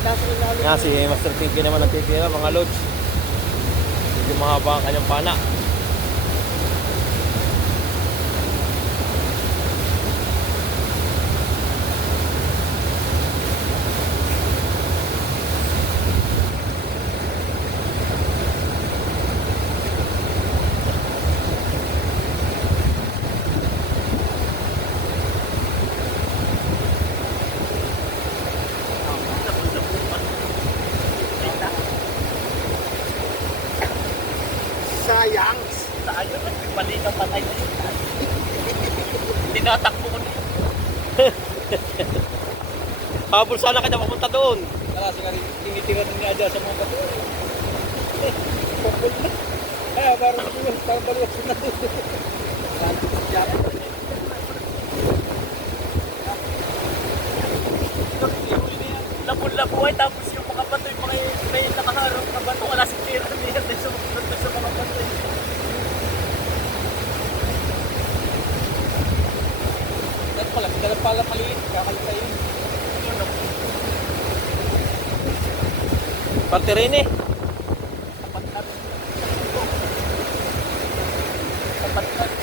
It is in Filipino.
Nga si Master Pinky naman ang titira mga lods. Medyo mahaba ang kanyang pana. Sayang. Sayang, mali ka patay na yun. Tinatakbo ko na yun. Habol sana kita papunta doon. Kasi nga tingitingan niya dyan sa mga bato. Pagpul na. Kaya parang baluwas na doon. Labon-labo ay tapos yung mga bato, yung mga may nakaharap na bato, wala si tira niya sa mga bato. Dahil pala maliit, kakalita yun. Parte rin eh. Sapat na.